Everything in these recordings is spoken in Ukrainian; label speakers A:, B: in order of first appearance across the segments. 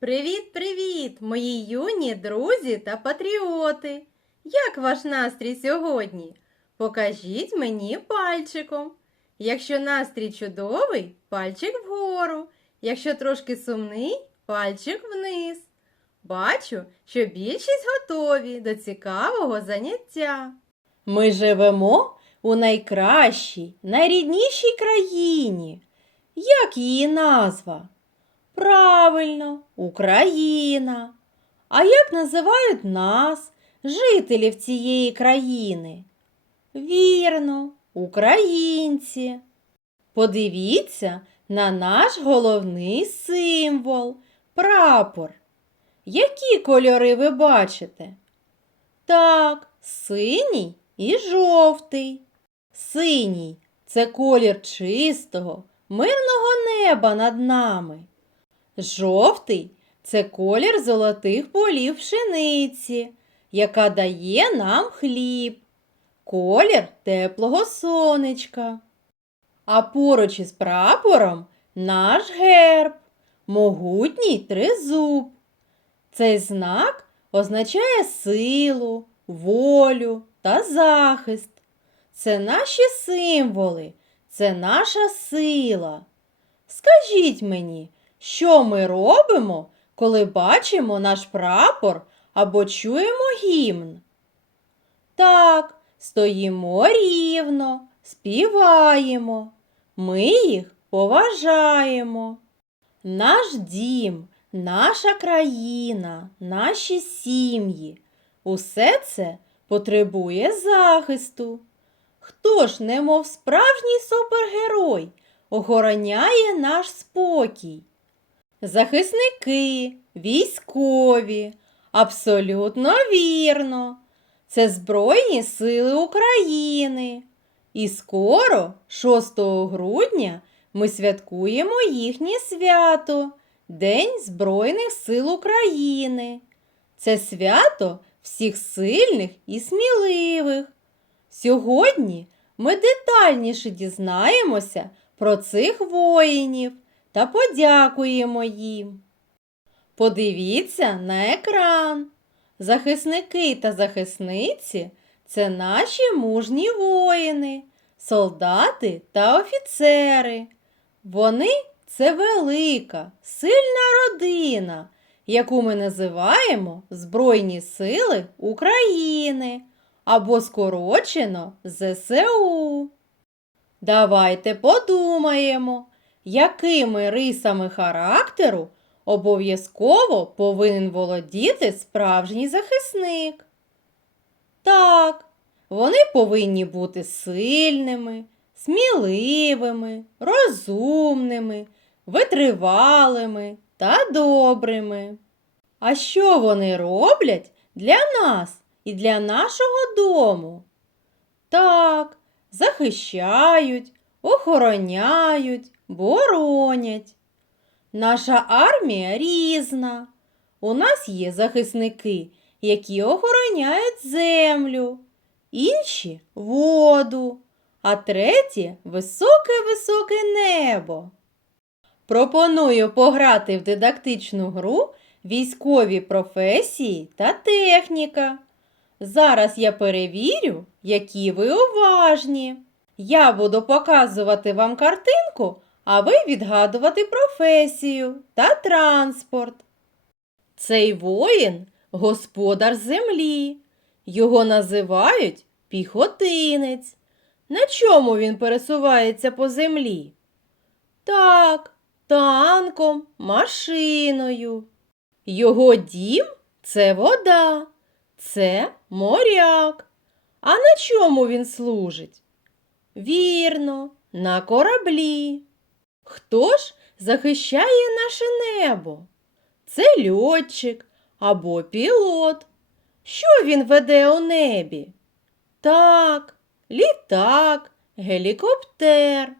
A: Привіт-привіт, мої юні друзі та патріоти! Як ваш настрій сьогодні? Покажіть мені пальчиком. Якщо настрій чудовий, пальчик вгору. Якщо трошки сумний, пальчик вниз. Бачу, що більшість готові до цікавого заняття. Ми живемо у найкращій, найріднішій країні. Як її назва? Правильно, Україна. А як називають нас, жителів цієї країни? Вірно, українці. Подивіться на наш головний символ прапор. Які кольори ви бачите? Так, синій і жовтий. Синій це колір чистого, мирного неба над нами. Жовтий це колір золотих полів пшениці, яка дає нам хліб, колір теплого сонечка. А поруч із прапором наш герб, могутній тризуб. Цей знак означає силу, волю та захист. Це наші символи, це наша сила. Скажіть мені, що ми робимо, коли бачимо наш прапор або чуємо гімн? Так, стоїмо рівно, співаємо. Ми їх поважаємо. Наш дім, наша країна, наші сім'ї усе це потребує захисту. Хто ж, немов справжній супергерой, охороняє наш спокій? Захисники, військові, абсолютно вірно. Це Збройні Сили України. І скоро, 6 грудня, ми святкуємо їхнє свято День Збройних сил України. Це свято всіх сильних і сміливих. Сьогодні ми детальніше дізнаємося про цих воїнів та подякуємо їм. Подивіться на екран. Захисники та захисниці це наші мужні воїни, солдати та офіцери. Вони це велика, сильна родина, яку ми називаємо Збройні Сили України або скорочено ЗСУ. Давайте подумаємо, якими рисами характеру обов'язково повинен володіти справжній захисник. Так, вони повинні бути сильними, сміливими, розумними, витривалими та добрими. А що вони роблять для нас і для нашого дому? Так, захищають, охороняють, боронять. Наша армія різна. У нас є захисники, які охороняють землю, інші воду, а треті високе-високе небо. Пропоную пограти в дидактичну гру військові професії та техніка. Зараз я перевірю, які ви уважні. Я буду показувати вам картинку, а ви відгадувати професію та транспорт. Цей воїн господар землі. Його називають піхотинець. На чому він пересувається по землі? Так, танком, машиною. Його дім це вода, це моряк. А на чому він служить? Вірно, на кораблі. Хто ж захищає наше небо? Це льотчик або пілот. Що він веде у небі? Так, літак, гелікоптер.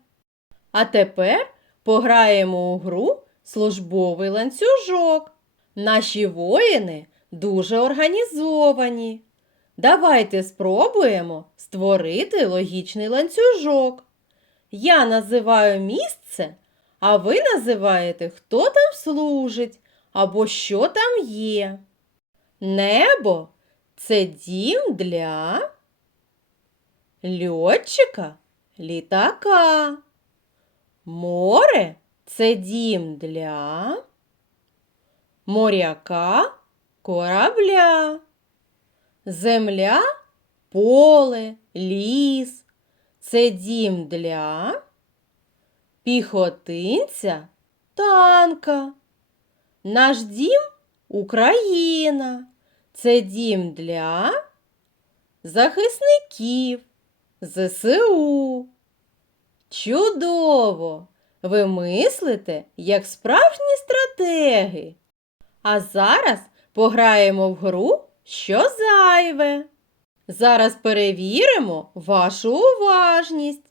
A: А тепер пограємо у гру службовий ланцюжок. Наші воїни дуже організовані. Давайте спробуємо створити логічний ланцюжок. Я називаю місце, а ви називаєте, хто там служить або що там є. Небо це дім для льотчика, літака. Море це дім для моряка, корабля. Земля поле, ліс. Це дім для піхотинця, танка. Наш дім Україна. Це дім для захисників ЗСУ. Чудово! Ви мислите, як справжні стратеги. А зараз пограємо в гру, що зайве. Зараз перевіримо вашу уважність.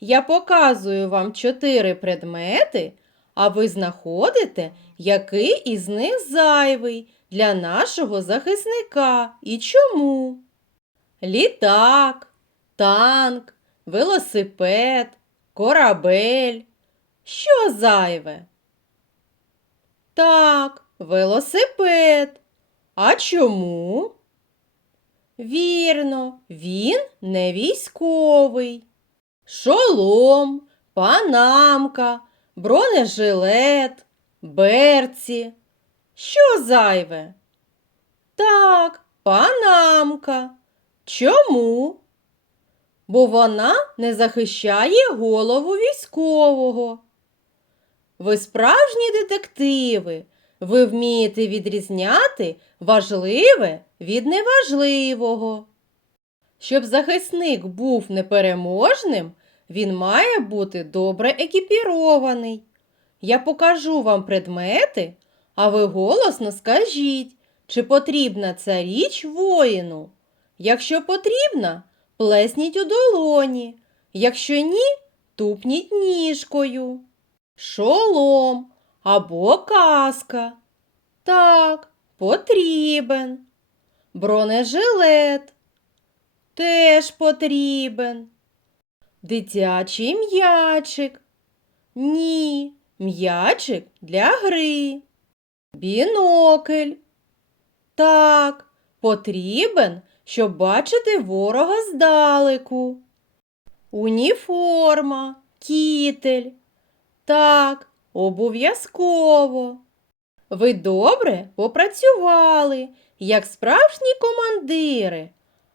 A: Я показую вам чотири предмети, а ви знаходите, який із них зайвий для нашого захисника і чому. Літак, танк, велосипед, корабель. Що зайве? Так, велосипед. А чому? Вірно, він не військовий. Шолом, панамка, бронежилет, берці. Що зайве? Так, панамка. Чому? Бо вона не захищає голову військового. Ви справжні детективи. Ви вмієте відрізняти важливе від неважливого. Щоб захисник був непереможним, він має бути добре екіпірований. Я покажу вам предмети, а ви голосно скажіть, чи потрібна ця річ воїну. Якщо потрібна, плесніть у долоні, якщо ні, тупніть ніжкою. Шолом або каска. Так, потрібен. Бронежилет теж потрібен. Дитячий м'ячик. Ні, м'ячик для гри. Бінокль. Так, потрібен, щоб бачити ворога здалеку. Уніформа, кітель. Так, обов'язково. Ви добре попрацювали, як справжні командири.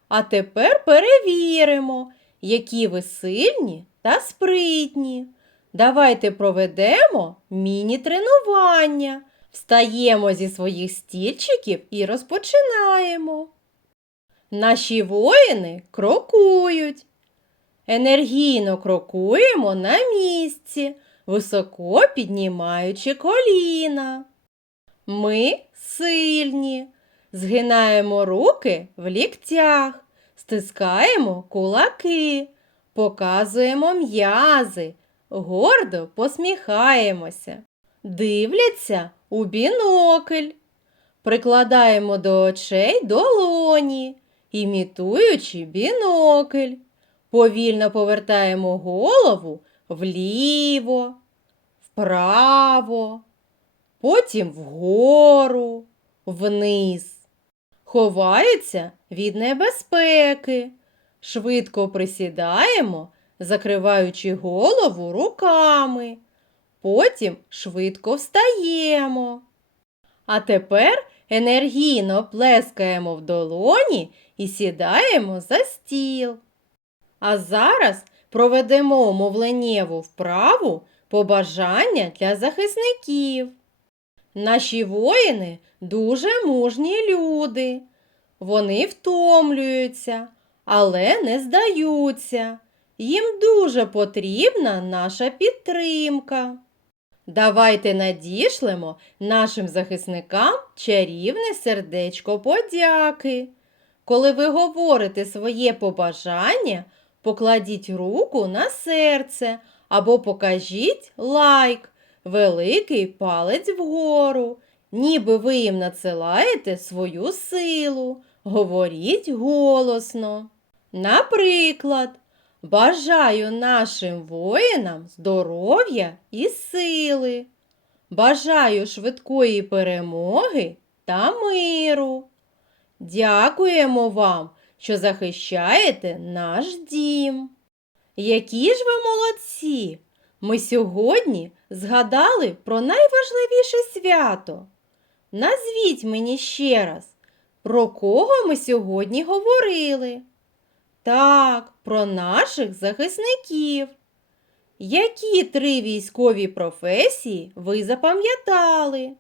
A: А тепер перевіримо, які ви сильні та спритні. Давайте проведемо міні-тренування. Встаємо зі своїх стільчиків і розпочинаємо. Наші воїни крокують. Енергійно крокуємо на місці, високо піднімаючи коліна. Ми сильні. Згинаємо руки в ліктях, стискаємо кулаки, показуємо м'язи, гордо посміхаємося, дивляться у бінокль, прикладаємо до очей долоні, імітуючи бінокль, повільно повертаємо голову вліво, вправо, потім вгору, вниз. Ховаються від небезпеки. Швидко присідаємо, закриваючи голову руками. Потім швидко встаємо. А тепер енергійно плескаємо в долоні і сідаємо за стіл. А зараз проведемо мовленнєву вправу побажання для захисників. Наші воїни дуже мужні люди. Вони втомлюються, але не здаються. Їм дуже потрібна наша підтримка. Давайте надішлемо нашим захисникам чарівне сердечко подяки. Коли ви говорите своє побажання, покладіть руку на серце або покажіть лайк, великий палець вгору, ніби ви їм надсилаєте свою силу. Говоріть голосно. Наприклад, бажаю нашим воїнам здоров'я і сили. бажаю швидкої перемоги та миру. Дякуємо вам, що захищаєте наш дім. Які ж ви молодці! Ми сьогодні згадали про найважливіше свято. Назвіть мені ще раз, про кого ми сьогодні говорили? Так, про наших захисників. Які три військові професії ви запам'ятали?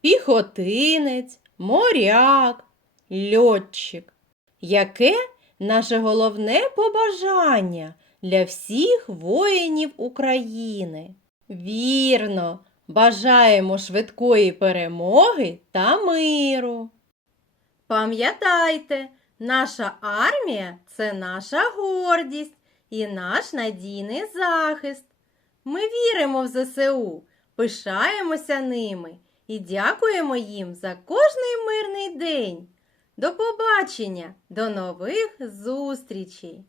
A: Піхотинець, моряк, льотчик. Яке наше головне побажання для всіх воїнів України? Вірно, бажаємо швидкої перемоги та миру. Пам'ятайте, наша армія це наша гордість і наш надійний захист. Ми віримо в ЗСУ, пишаємося ними і дякуємо їм за кожний мирний день. До побачення, до нових зустрічей!